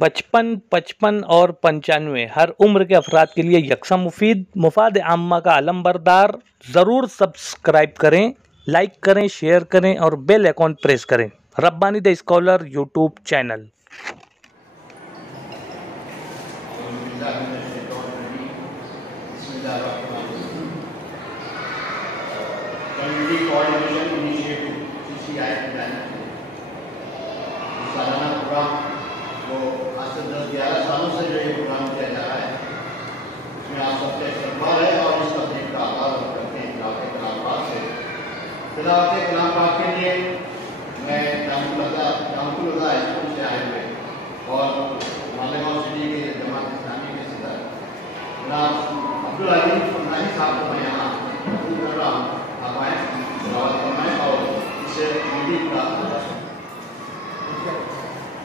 55, 55 और 95 हर उम्र के अफराद के लिए यकसा मुफीद, मुफाद आम्मा का आलम बरदार। ज़रूर सब्सक्राइब करें, लाइक करें, शेयर करें और बेल आइकॉन प्रेस करें। Rabbani the scholar YouTube channel. सालाना प्रोग्राम जो आज से 10-11 सालों से जो ये प्रोग्राम किया जा रहा है, इसमें आप सबका इस्तेमाल है और इस तकनीक का आगाज करते हैं तिलावत कलाम पाक से। तिलावत कलाम पाक के लिए मैं जामुल हुदा स्कूल से आए हुए और मालेगांव सिटी के जमात इस्लामी के सदर जनाब अब्दुल अलीम फरनाही साहब को मैं यहाँ मौजूद कर रहा हूँ। आप आए, तिलावत फरमाएं और इसे मीडिया का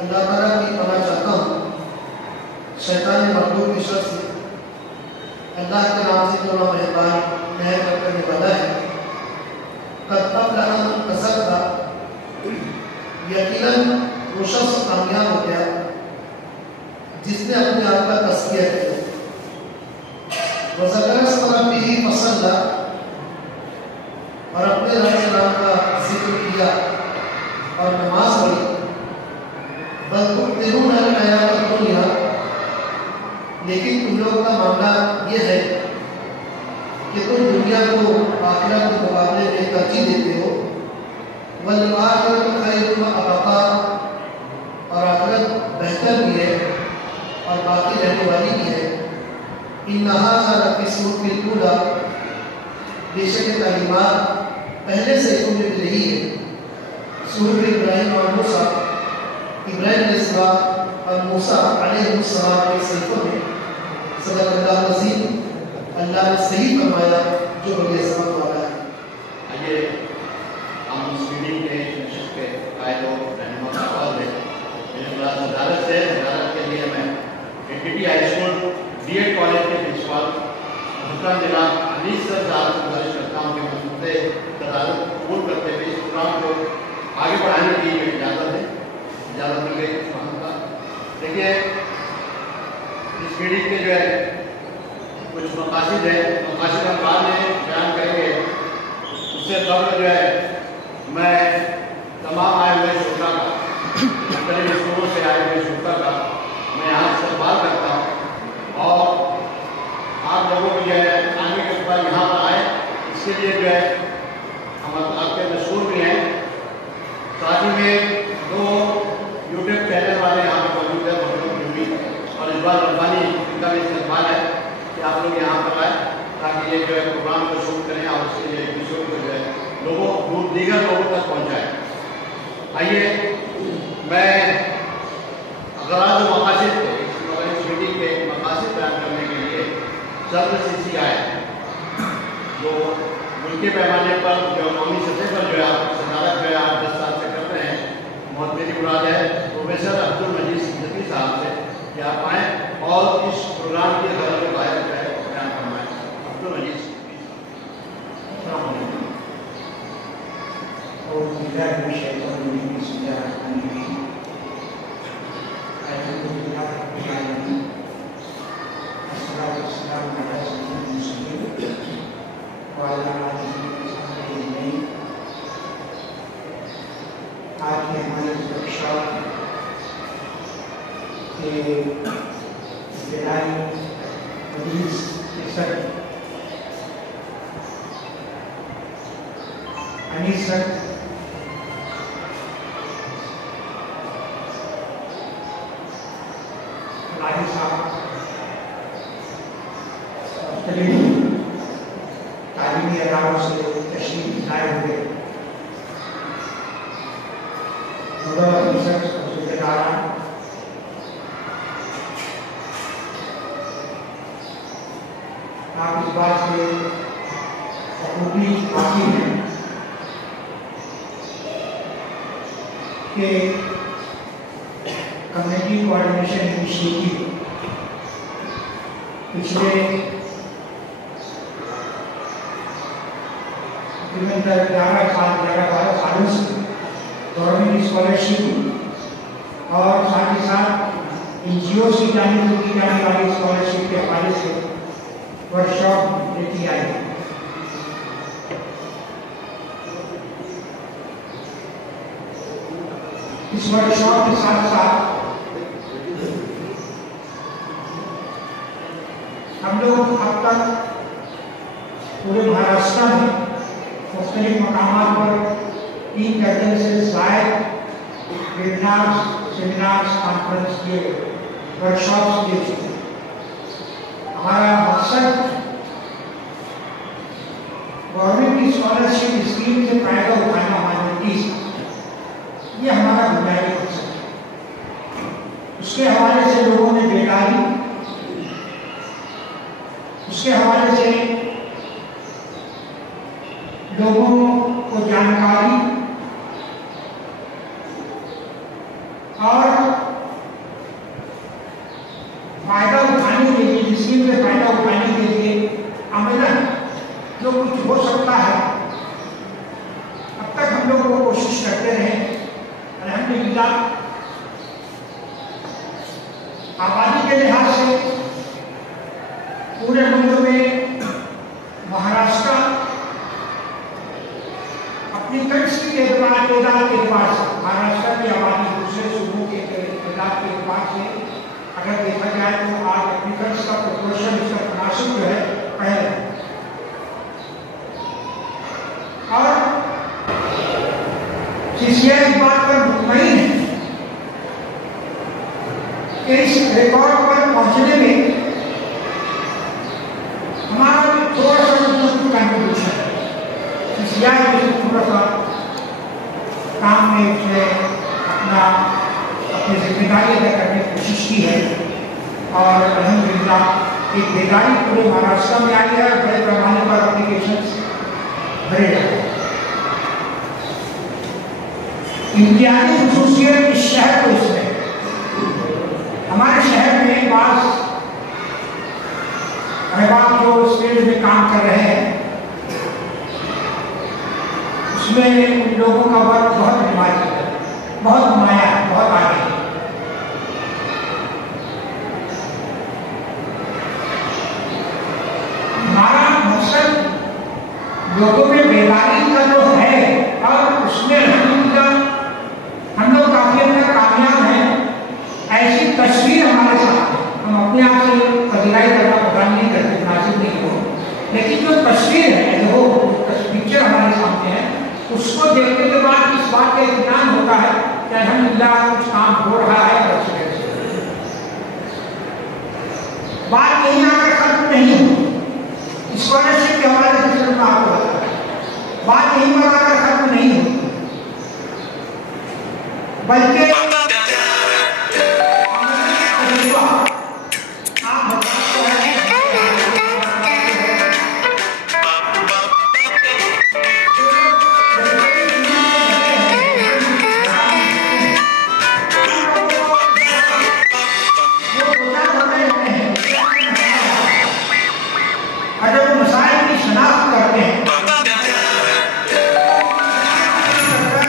अल्लाह ताला की क्षमा चाहता हूँ शैतान मखलूक की शर से। अल्लाह के नाम से जो मेहरबान मेहर करने वाला है। कद अफ़लह मन तज़क्का, यकीनन वो शख्स कामयाब हो गया जिसने अपने आप का तज़किया किया। वज़कर अस्म रब्बिही फसल्ला, और अपने रब के नाम का जिक्र किया और नमाज पढ़ी। बल तु'थिरूना अल-हयात अद-दुनिया, लेकिन तुम लोगों का मामला ये है कि तुम दुनिया को आखिरत के मुकाबले में तरजीह देते हो। वल आखिरतु खैरुन व अबक़ा, और आखिरत बेहतर भी है और बाकी रहने वाली भी है। इन हाज़ा लफ़ी सुहुफ़िल ऊला, बेशक तालीमात पहले से तुम्हें मिल रही है। सूरह इब्राहीम और मूसा, इब्राहीम अलैहिस्सलाम और मूसा अलैहिस्सलाम के सहीफ़ों में सदक़ल्लाहुल अज़ीम, अल्लाह ने सही फरमाया जो बड़ी अज़मत वाला है। आइए हम इस मीटिंग के नशस्त के कायदो रहनुमा का आवाज़ दें। मेरे पास अदालत से अदालत के लिए मैं NTT high school BEd college के प्रिंसिपल मुफ्ती जनाब अली सर साहब को गुजारिश करता हूँ कि मसूदे अदालत कबूल करते हुए इस प्रोग्राम को आगे बढ़ाने की इजाज़त मिल गई। देखिए, इस मीटिंग के जो है कुछ मकासद है, मकासद हम बाद में बयान करेंगे। उससे कबल जो है मैं तमाम आए हुए श्रोता का, मुख्तलिफ स्कूलों से आए हुए श्रोता का मैं यहाँ इस्तकबाल करता हूँ और आप लोगों को जो है आने के बाद यहाँ पर आए, इसके लिए जो है हम आपके मशहूर भी हैं। साथ ही में 2 यूट्यूब चैनल वाले यहाँ पर मौजूद है, भी और इस बार रब्बानी इनका भी इस्तेमाल है कि आप लोग यहाँ पर आए ताकि ये जो है प्रोग्राम को शूट करें और उसके लिए एपिसोड को जो है दीगर लोगों तक पहुँचाएँ। आइए मैं अगराज़ व मकासद को इस मीटिंग के मकासद बयान करने के लिए सदर CCI जो मुल्की पैमाने पर जो कौमी सतह पर जो है आप सदारत जो है आप 10 साल से करते हैं, बहुत मेरी मुराद है प्रोफेसर अब्दुल मजीद सिद्दीकी साहब से कि आप आएँ और इस प्रोग्राम की गलत के बारे में बयान करवाएँ। अब्दुल मजीद आज के हमारे सुरक्षा के इब्तिदाई मजलिस के सदर अनीस सर राजी साहब मुख्तलिफ तालीमी अदारों से तशरीफ लाए हुए नोडल ऑफिसर्स और जिम्मेदारान, आप इस बात से बखूबी वाकिफ हैं कि कम्युनिटी कोऑर्डिनेशन इनिशिएटिव पिछले तकरीबन 11-12 सालों से गवर्नमेंट स्कॉलरशिप और साथ ही साथ NGO की जाने की जाने वाली स्कॉलरशिप के हवाले से वर्कशॉप लेती आई है। इस वर्कशॉप के साथ साथ हम लोग अब तक पूरे महाराष्ट्र में मुख्तलिफ मकामात पर 3 दर्जन से ज़ायद वेबिनार्स, सेमिनार्स, कॉन्फ्रेंस के वर्कशॉप्स दे चुके हैं। हमारा मकसद गवर्नमेंट की स्कॉलरशिप स्कीम से फायदा उठाना माइनॉरिटीज, ये हमारा बुनियादी मकसद है। उसके हवाले से लोगों ने बेकारी, उसके हवाले से लोगों को जानकारी और फायदा उठाने के लिए, स्कीम से फायदा उठाने के लिए आवेदन जो कुछ हो सकता है अब तक हम लोग वो कोशिश करते रहे। अल्हम्दुलिल्लाह आबादी के लिहाज से पूरे मुल्क में महाराष्ट्र अपनी कंट्री के एतबार से महाराष्ट्र की आबादी दूसरे सूबों के तादाद के एतबार से अगर देखा जाए तो आज अपनी कंट्री का प्रोपोर्शन, इसका तनासब जो है पहले। और CCI इस बात पर मुतमईन है कि इस रिकॉर्ड पर पहुंचने में हमारा थोड़ा सा कंट्रीब्यूशन है। CCI थोड़ा सा काम में उसने अपनी जिम्मेदारी अदा करने की कोशिश की है और अल्हम्दुलिल्लाह एक बेदारी पूरे महाराष्ट्र में आई है। बड़े पैमाने पर एप्लीकेशंस भरे हैं। इम्तियाजी खुसूसियत इस शहर को इसमें, हमारे शहर में पास अहबाब जो इस फील्ड में काम कर रहे हैं उसमें उन लोगों का वर्क बहुत नुमाया है, बहुत नुमाया है, बहुत आगे है। हमारा मकसद लोगों में बेदारी का जो है और उसमें हम लोग काफी हद तक कामयाब हैं। ऐसी तस्वीर हमारे साथ है, हम अपने आप से पगलाई करना पसंद नहीं करते, नासिब नहीं हो, लेकिन जो तस्वीर है, जो पिक्चर हमारे सामने है, उसको देखने के बाद इस बात का इत्मीनान होता है कि अल्हम्दुलिल्लाह कुछ काम हो रहा है और अच्छे से। बात यही आकर खत्म नहीं हो, स्कॉलरशिप के हवाले से सिर्फ आपको बताया, बात यही पर आकर खत्म नहीं हो, बल्कि अगर मसाइल की शनाख्त करते हैं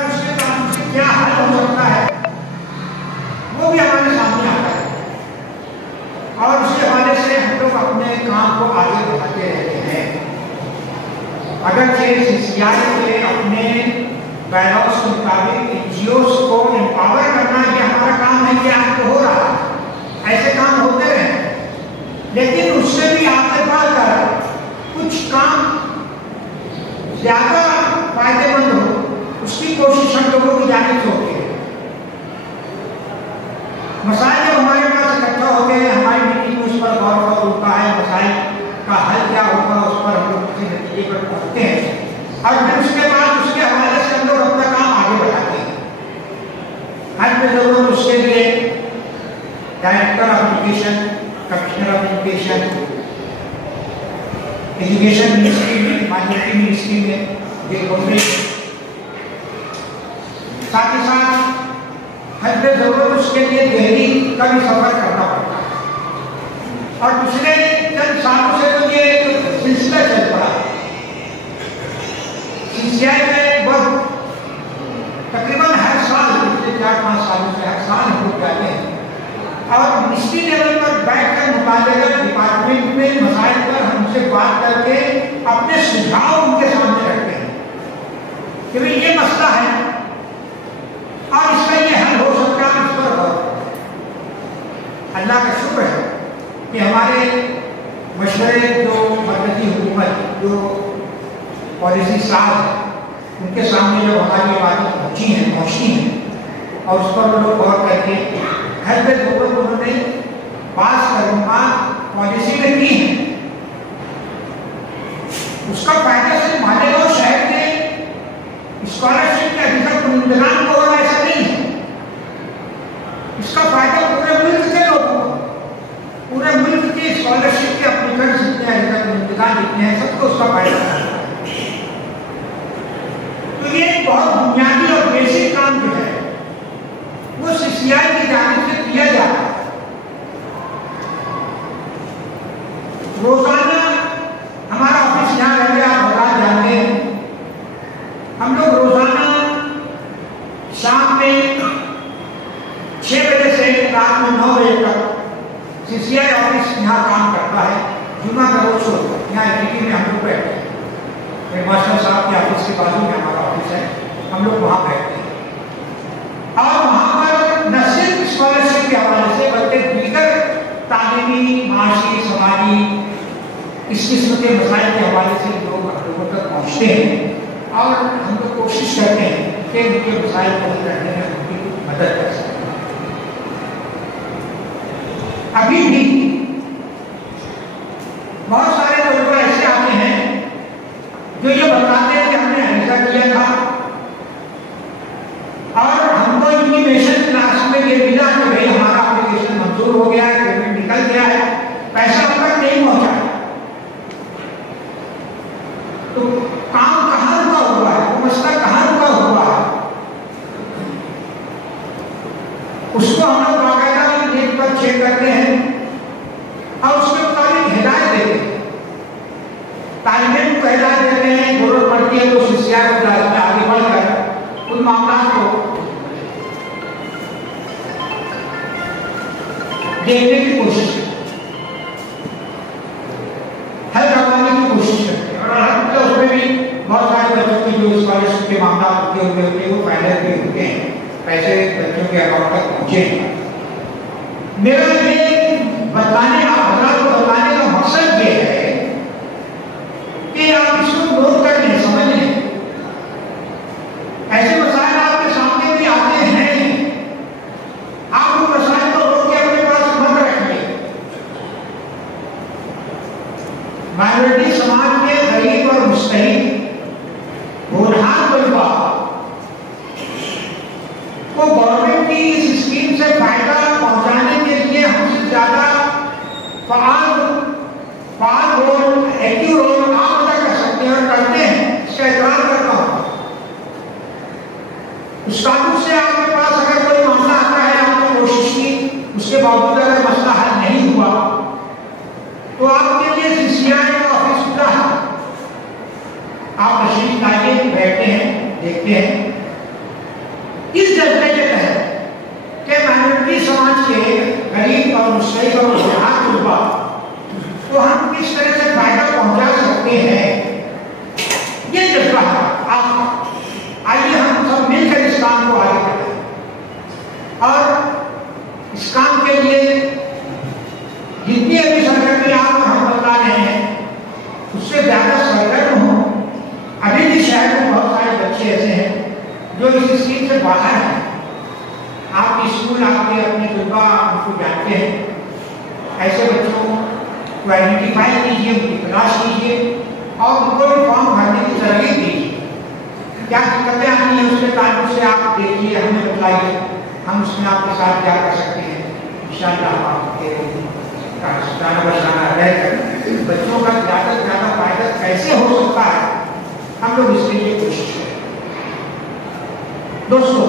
उसके क्या हल हो सकता है वो भी हमारे सामने आता है और उसके हवाले से हम लोग अपने काम को आगे बढ़ाते रहते हैं। अगर CCI के अपने बैलेंस के मुताबिक NGOs को एम्पावर करना ये हमारा काम है कि आपको हो रहा है, ऐसे काम होते रहे, लेकिन उससे भी आगे बढ़कर कुछ काम ज्यादा फायदेमंद हो उसकी कोशिश हम लोगों की जाने से होती है। मसाइल जब हमारे पास इकट्ठा होते हैं, हमारी मीटिंग में उस पर गौर होता है, मसाइल का हल education, commissioner of education, education ministry में, माइनॉरिटी मिनिस्ट्री में ये होते हैं। साथ ही साथ हर जरूरत उसके लिए दिल्ली का भी सफर करना पड़ता है। और पिछले चंद सालों से तो ये सिलसिला चल पड़ा। सीसीआई में बहुत तकरीबन हर साल पिछले 4-5 सालों से हर साल हम लोग जाते हैं और मिनिस्ट्री लेवल पर बैठकर मुताबिक डिपार्टमेंट में मसाइल पर हमसे बात करके अपने सुझाव उनके सामने रखते हैं कि भाई ये मसला है और इसका ये हल हो सकता है। इस पर अल्लाह का शुक्र है कि हमारे मशवरे जो मरकजी हुकूमत जो पॉलिसी साज है उनके सामने जब हमारी बातें पहुंचती हैं और उस पर वो लोग गौर करके हर लोगों को उन्होंने पास करना पॉलिसी में की है, उसका फायदा सिर्फ मालेगांव शहर के स्कॉलरशिप के अधिकतर इंतजाम को हो रहा ऐसा नहीं है। इसका फायदा पूरे मुल्क के लोगों को, पूरे मुल्क के स्कॉलरशिप के एप्लीकेंट्स जितने अधिकतर इंतजाम जितने हैं सबको उसका फायदा है। तो ये एक बहुत बुनियादी और बेसिक काम जो है वो सीसीआई की जानिब से किया जाता है। रोजाना हमारा ऑफिस यहाँ रहते आप बता जानते हैं, हम लोग रोजाना शाम में 6 बजे से रात में 9 बजे तक सीसीआई ऑफिस यहाँ काम करता है। जुमा का रोज शो यहाँ एमपी में हम लोग बैठते हैं। मास्टर साहब के ऑफिस के बाजू में हमारा ऑफिस है, हम लोग वहाँ बैठते हैं और वहाँ पर न सिर्फ स्कॉलरशिप के हवाले से बल्कि दीगर तालीमी, माशी, समाजी इस किस्म के मसाइल के हवाले से लोग हम लोगों तक पहुँचते हैं और हम लोग कोशिश करते हैं कि उनके मसाइल को हल करने में उनकी मदद कर सकें। अभी भी बहुत सारे लोग ऐसे आते हैं जो ये बताते हैं कि हमने ऐसा किया था और हमको इंटीमेशन क्लास में ये मिला कि भाई हमारा एप्लीकेशन मंजूर हो गया है, पेमेंट निकल गया है, पैसा अब तक नहीं पहुंचा। तो काम कहाँ रुका हुआ है, वो मसला कहाँ रुका हुआ है, उसको हम लोग बाकायदा नेट पर चेक करते हैं और उसके मुताबिक हिदायत देते हैं। तालिबान को हिदायत देते हैं, जरूरत पड़ती है तो सीसीआई को आगे बढ़कर उन मामलों को देखने की कोशिश करते हैं, हल करवाने की कोशिश करते हैं। और अलहमदुलिल्लाह उसमें भी बहुत सारे बच्चों की जो स्कॉलरशिप के मामला होते होते वो फाइनल भी होते हैं, पैसे बच्चों के अकाउंट तक पहुंचे। मेरा ये बताने का मकसद ये है कि आप इसको नोट कर लें, समझ लें। ऐसे मसाइल आपके सामने भी आते हैं, आप उन मसाइल को रोक के अपने पास मत रखिए। माइनॉरिटी समाज के गरीब और मुस्तहिक होनहार तलबा को गवर्नमेंट की इस स्कीम से फायदा पहुंचाने के लिए हमसे ज्यादा फाल रोल, एक्टिव रोल आप अदा कर सकते हैं और करते हैं, इसका इकरार करता हूं। उस कानून से आपके पास अगर कोई मामला आता है, आपने कोशिश की, उसके बावजूद अगर मसला हल नहीं हुआ तो आपके लिए सीसीआई का ऑफिस खुला है। आप तशरीफ लाइए, बैठते हैं, देखते हैं। इस जज्बे के तहत कि माइनॉरिटी समाज के गरीब और मुस्तहिक और होनहार तलबा तो हम किस तरह से फायदा पहुंचा सकते हैं, ये जज्बा है। आप आइए हम सब मिलकर इस काम को आगे बढ़ाएं और इस काम के लिए जितनी अभी सरगर्मी आप हम बता रहे हैं उससे ज्यादा सरगर्म हो। अभी भी शहर में बहुत सारे बच्चे ऐसे हैं जो इस स्कीम से बाहर हैं। आपके स्कूल, आपके अपने तलबा उनको जानते हैं। ऐसे बच्चों को आइडेंटिफाई कीजिए, उनकी तलाश कीजिए और उनको भी फॉर्म भरने की तरगीब दीजिए। क्या दिक्कतें आनी है उसके ताल्लुक से आप देखिए, हमें बताइए, हम उसमें आपके साथ क्या कर सकते हैं। इंशाअल्लाह हम आपके गाना बजाना रहकर बच्चों का ज़्यादा से ज़्यादा फायदा कैसे हो सकता है हम लोग इसके लिए कोशिश करें। दोस्तों,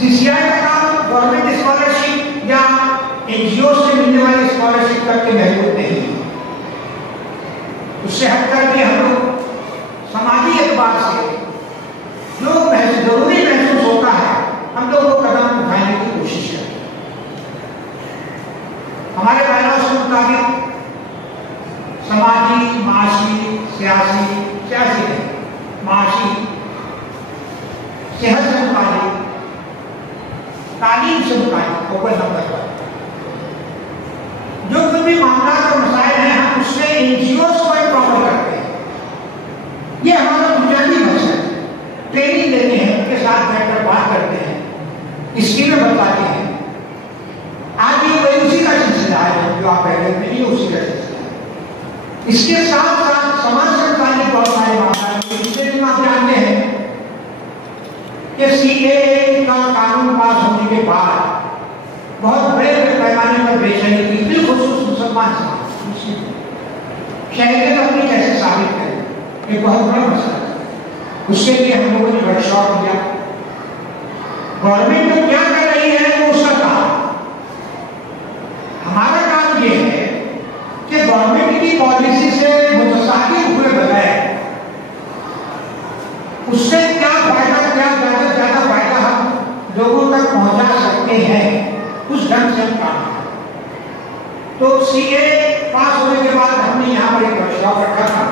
सीसीआई का काम गवर्नमेंट स्कॉलरशिप या एनजीओ से मिलने वाली स्कॉलरशिप तक के महदूद नहीं है। उससे हट करके हम लोग समाजी एतबार से जो जरूरी महसूस होता है हम लोग वो कदम उठाने की कोशिश करें। हमारे बयानों से मुताबिक समाजी, माशी, सियासी माशी, सेहत से मुताबिक, तालीम से मुताबिक अव्वल नंबर पर जो कोई भी मामला और मसाइल हैं हम उससे एनजीओ को प्रॉपर करते हैं। ये हमारा बुनियादी मकसद है। ट्रेनिंग देते हैं, उनके साथ बैठकर बात करते हैं, स्कीमें बताते हैं। आज ये वही उसी का सिलसिला है जो आप पहले में ही उसी का सिलसिला है। इसके साथ साथ समाज सरकार के बहुत सारे मामले जिससे आप जानते हैं कि सीएए का कानून पास होने के बाद बहुत बड़े पैमाने पर बेचैनी की, बिलखुसूस मुसलमान समाज शहरियत अपनी कैसे साबित करें, एक बहुत बड़ा मसला है। उसके लिए हम लोगों ने वर्कशॉप किया। गवर्नमेंट तो क्या कर रही है वो उसका काम। हमारा काम ये है कि गवर्नमेंट की पॉलिसी से मुतसाकिर हुए बगैर उससे क्या फायदा, क्या ज्यादा से ज्यादा फायदा हम लोगों तक पहुंचा सकते हैं, उस ढंग से हम काम करें। तो सीए पास होने के बाद हमने यहाँ पर एक वर्कशॉप रखा था।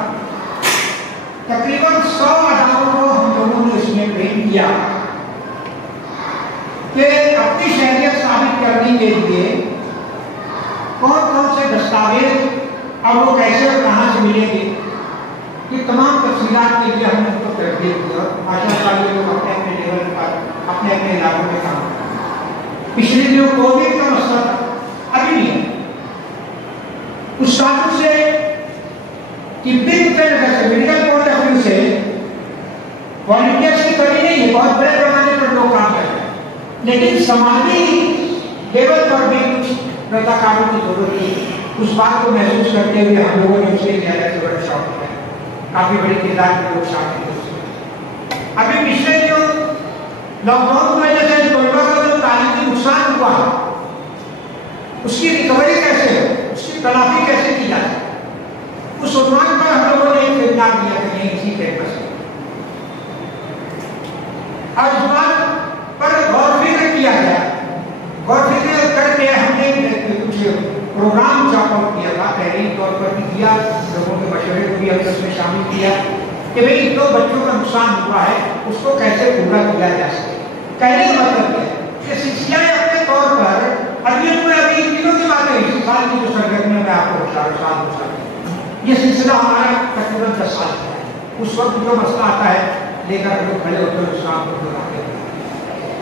तकरीबन 100 अदालतों को हम लोगों ने इसमें ट्रेन किया कि अपनी शहरियत साबित करने के लिए कौन कौन से दस्तावेज और वो कैसे और कहाँ से मिलेंगे, ये तमाम तफसीलात के लिए हमने उनको तरजीह दिया। माशाअल्लाह ये लोग अपने अपने लेवल पर अपने अपने इलाकों में काम करते हैं। पिछले दिनों कोविड का मसला अभी नहीं है, उस साधु से मेडिकल पॉइंट ऑफ व्यू से वॉलंटियर्स की कमी नहीं है, बहुत बड़े पैमाने पर लोग काम कर रहे हैं, लेकिन समाजी लेवल पर भी कुछ रजाकारों की जरूरत है। उस बात को महसूस करते हुए हम लोगों ने उसके लिए वर्कशॉप किया। काफी बड़ी तादाद में लोग शामिल हुए। अभी पिछले जो लॉकडाउन की वजह से कोरोना का जो तालीमी नुकसान हुआ उसकी रिकवरी कैसे हो, उसकी तलाफी कैसे की जाए, उस उन्वान पर हम लोगों ने एक वेबिनार दिया था यहीं इसी कैंपस में। और इस बात पर गौर फिक्र किया गया। गौर फिक्र करके हमने कुछ प्रोग्राम चॉप आउट किया था, तहरीर तौर पर भी किया, लोगों के मशवरे को भी हमने उसमें शामिल किया कि भाई जो बच्चों का नुकसान हुआ है उसको कैसे पूरा किया जा सके। कहने का मतलब है कि सीसीआई अपने तौर पर अभी दिनों की बात है, इस साल की जो सरगर्मियों में आपको 4 साल हो सकते, ये सिलसिला हमारा तकरीबन 10 साल का है। उस वक्त जो मसला आता है लेकर हम लोग खड़े होकर उस काम को बनाते हैं।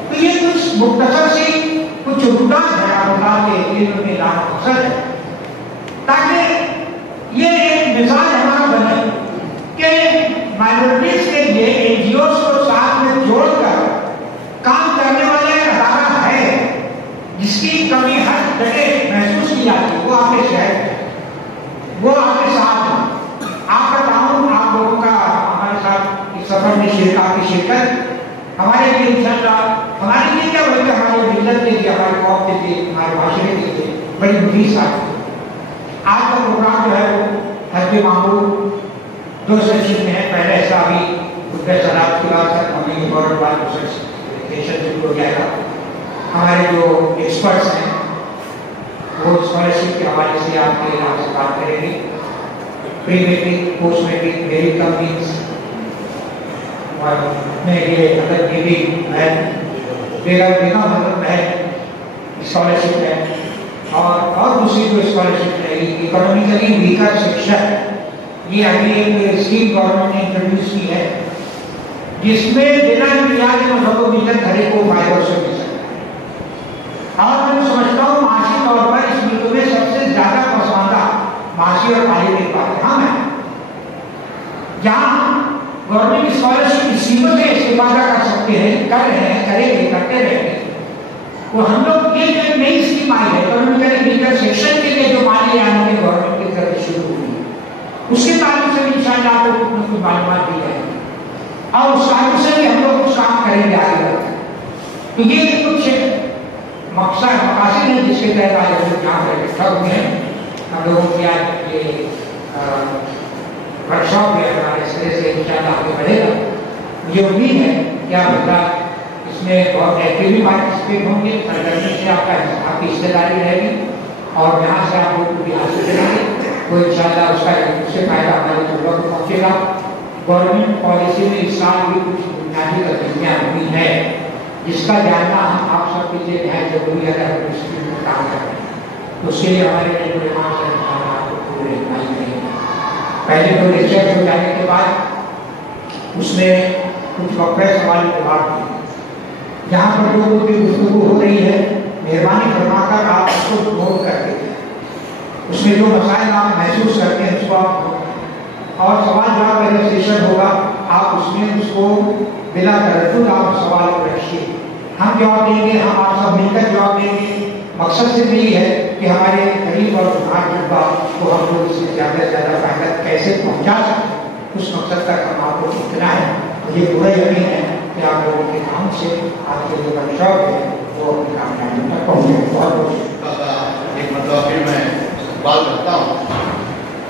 तो ये कुछ मुख्तसर सी कुछ रुकान है आप के इल्म में लाना मकसद है, ताकि ये एक मिसाल हमारा बने कि माइनॉरिटीज के लिए एनजीओ को साथ में जोड़कर काम करने वाला एक अदारा है जिसकी कमी हर जगह महसूस की जाती है। वो आपके शहर में, वो आपके साथ है, आपका ताउन, आप लोगों का हमारे साथ इस सफर में शिरकत हमारे लिए इंशाअल्लाह, हमारे लिए क्या बल्कि हमारे मिल्लत के लिए, हमारे कौम के लिए, हमारे माशरे के लिए बड़ी मुफीद साबित है। आज का प्रोग्राम जो है वो हज मामूल 2 सेशन में है। पहले ऐसा अभी सलाद के बाद तक हमें गौरव वाल सेशन शुरू हो जाएगा। हमारे जो एक्सपर्ट्स हैं वो स्कॉलरशिप के हवाले से आपके यहाँ से बात करेंगे। Pre matric, post matric, merit cum means और मैं ये अगर ये भी मतलब है स्कॉलरशिप है और दूसरी जो स्कॉलरशिप रहेगी इकोनॉमिकली वीकर सेक्शन, ये अभी एक स्कीम गवर्नमेंट ने इंट्रोड्यूस की है जिसमें बिना इम्तियाज मजहबों मिलत हर एक को फायदा से मिल सकता है। और मैं समझता हूँ माशी तौर पर इस मुल्क में सबसे ज्यादा पसंदा माशी और तालीम एक बात हम है, जहाँ गवर्नमेंट स्कॉलरशिप की सीमत से इस्तेमाल कर सकते हैं, कर रहे हैं, करेंगे, करते रहेंगे। तो हम लोग ये जो नई स्कीम आई है कम्युनिटी एग्रीकल्चर सेक्शन के लिए जो माली आने की गवर्नमेंट की तरफ से शुरू हुई है उसके ताल्लुक से इंशाअल्लाह आपको कुछ न कुछ मालूमात दी जाएगी और उस ताल्लुक से भी हम लोग कुछ काम करेंगे आगे बढ़कर। तो ये कुछ मकासद है जिसके तहत आज हम लोग यहाँ पर इकट्ठा हुए हैं। हम लोगों की आज ये वर्कशॉप है हमारे सिरे से इंशाअल्लाह आगे बढ़ेगा। मुझे उम्मीद है कि आप बता इसमें बहुत एक्टिवली पार्टिसिपेट होंगे, सरगर्मी से आपकी हिस्सेदारी रहेगी और यहाँ से आप लोग भी हासिल करेंगे तो इंशाअल्लाह उससे फायदा हमारे युवा को पहुँचेगा। गवर्नमेंट पॉलिसी में इस साल भी कुछ बुनियादी गतिविधियाँ हुई है जिसका जानना हम आप सबके लिए बहुत जरूरी है अगर हम इसके लिए काम कर रहे हैं तो उसके लिए हमारे आपको पूरे रहनुमाई करेंगे। पहले तो रिसर्च हो जाने के बाद उसमें कुछ वक्फे सवाल जवाब दिए जहाँ पर लोगों की गुफ्तगू हो रही है मेहरबानी फरमाकर आप उसको नोट कर दीजिए। उसमें जो मसाइल आप महसूस करते हैं उसको आप और सवाल जवाब का जब सेशन होगा आप उसमें उसको बिला तरद्दुद आप सवाल को रखिए, हम जवाब देंगे, हम आप सब मिलकर जवाब देंगे। मकसद सिर्फ यही है कि हमारे गरीब और बुखार तबका को हम लोग इससे ज़्यादा से ज़्यादा फायदा कैसे पहुँचा सकते उस मकसद तक हम आपको इतना है। मुझे पूरा यकीन है कि आप लोगों के काम से आपके जो वर्कशॉप है वो अपनी कामयाबी तक पहुँचे। बहुत बहुत एक मतलब फिर मैं बात करता हूँ।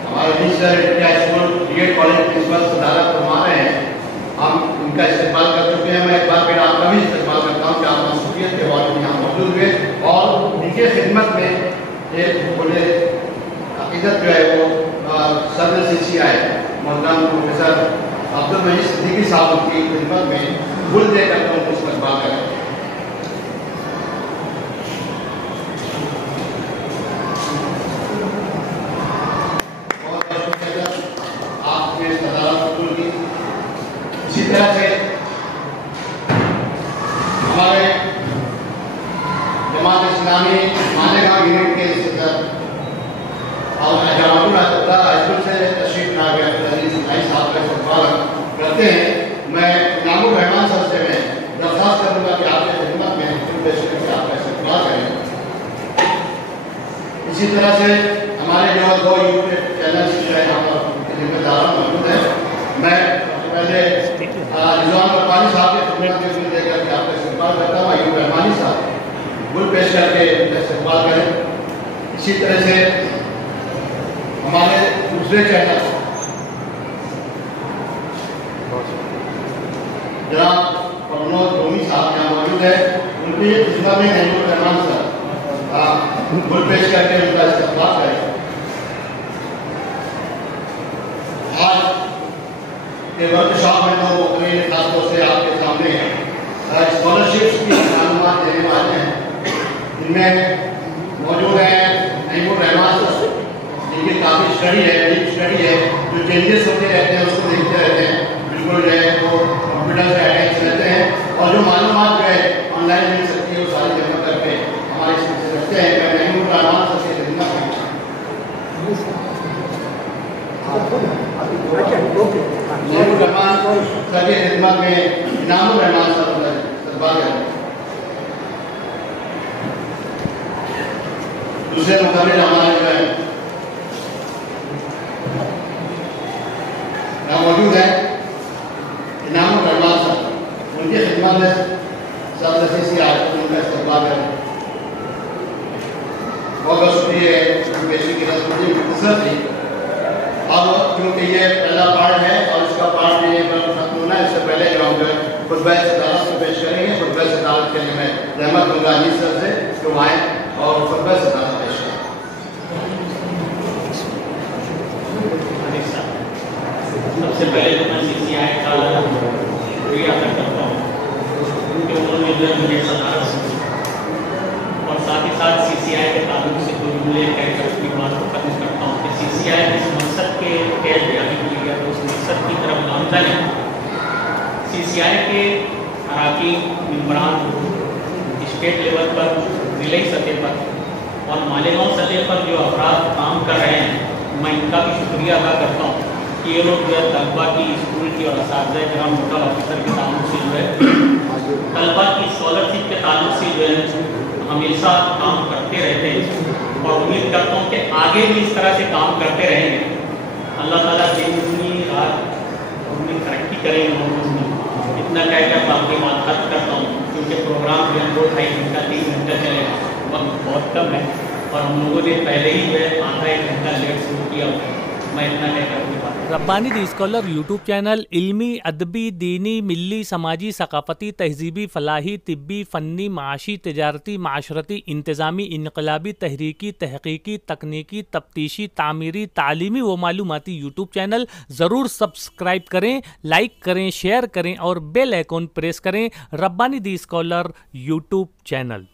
हमारे बीच कॉलेज प्रिंसिपल सदारत फरमा रहे हैं, हम इनका इस्तेमाल कर चुके हैं। मैं एक बार फिर आपका भी इस्तेमाल करता हूँ कि आप मसूलियत के बाद यहाँ मौजूद हुए और इनके खिदमत में एक बोले अकीदत जो है वो सदर CCI मोहतरम प्रोफेसर अब्दुल मजीद सिद्दीकी साहब की खिदमत में फूल देकर उनको इस्तेमाल करें। इसी तरह से हमारे जमात इस्लामी मालेगांव यूनिट के सदर और हाईस्कूल से तशरीफ ला साहब का इस्तेमाल करते हैं। मैं नामुर रहमान साहब से मैं दरख्वास्त करूँगा कि आपके खिदमत में आपका इस्तेमाल करें। इसी तरह से हमारे जो 2 यूट्यूब चैनल यहाँ पर जिम्मेदार मौजूद है। मैं पहले रिजवान रब्बानी साहब के खिदमत में देकर के आपका इस्तेमाल करता हूँ। अयूब रहमानी साहब गुल पेश करके इस्तेमाल करें। इसी तरह से हमारे दूसरे चैनल जनाब प्रमोद धोनी साहब यहाँ मौजूद है, उनकी खिदमत में अयूब रहमान साहब गुल पेश करके उनका इस्तेमाल करें। आज के वर्कशॉप में तो मुख्तलिफ खासतौर से आपके सामने स्कॉलरशिप्स की मालूमात देने वाले हैं। इनमें मौजूद है अयूब रहमान साहब जिनकी काफ़ी स्टडी है, डीप स्टडी है, जो चेंजेस होते रहते हैं उसको देखते रहते हैं, बिल्कुल जो है वो कंप्यूटर से अटैच रहते हैं और जो मालूमात जो है ऑनलाइन मिल सकती है वो सारी जमा करके हमारे इसमें से रखते हैं। मैं अयूब रहमान साहब से खिदमत में रहमान साहब की खिदमत में इनामुर रहमान साहब का इस्तेमाल करें। दूसरे मुकाबले हमारे जो है यहाँ मौजूद है इनामुर रहमान साहब, उनकी खिदमत में सदर CCI उनका इस्तेमाल करें। बहुत बहुत शुक्रिया है पेशी की रस्म थी। अब क्योंकि ये पहला पार्ट है और इसका पार्ट भी खत्म होना है, इससे पहले जो हम जो है खुतबा सदारत से पेश करेंगे। खुतबा सदारत के लिए मैं रहमत दूंगा अजीज सर से कि आए और खुतबा सदारत पेश करें। सबसे पहले तो मैं CCI का शुक्रिया अदा करता हूँ कि उन्होंने जो मुझे सदारत और साथ ही साथ CCI के ताल्लुक से कोई जुमले कहकर उसकी बात को खत्म करता हूँ कि CCI इस मकसद के तहत जारी की गया तो उस मकसद की तरफ नामजद है। CCI के अराकीन मेंबरान स्टेट लेवल पर, जिले सतह पर और मालेगांव सतह पर जो अफराद काम कर रहे हैं, मैं इनका भी शुक्रिया अदा करता हूँ कि ये लोग जो है तलबा की, स्कूल की और असातिज़ा कराम नोडल ऑफिसर के ताल्लुक से जो है तलबा की स्कॉलरशिप के ताल्लुक से जो है हमेशा काम करते रहते हैं और उम्मीद करता हूँ कि आगे भी इस तरह से काम करते रहेंगे। अल्लाह ताला दिन दुनी रात उनमें तरक्की करेंगे। इतना कहकर मैं आपकी बात खत्म करता हूँ, क्योंकि प्रोग्राम जो है 2-2.5 घंटा 3 घंटा चलेगा, वक्त बहुत कम है और हम लोगों ने पहले ही जो है आधा 1 घंटा लेट शुरू किया हुआ है। मैं इतना कहकर अपनी बात Rabbani the scholar YouTube channel इल्मी, अदबी, दीनी, मिल्ली, समाजी, सकाफती, तहजीबी, फलाही, तिब्बी, फ़न्नी, माशी, तिजारती, माशरती, इंतज़ामी, इनकलाबी, तहरीकी, तहकीकी, तकनीकी, तफ्तीशी, तामीरी, तालीमी व मालूमाती यूट्यूब चैनल ज़रूर सब्सक्राइब करें, लाइक करें, शेयर करें और बेल आइकॉन प्रेस करें। Rabbani the scholar YouTube channel.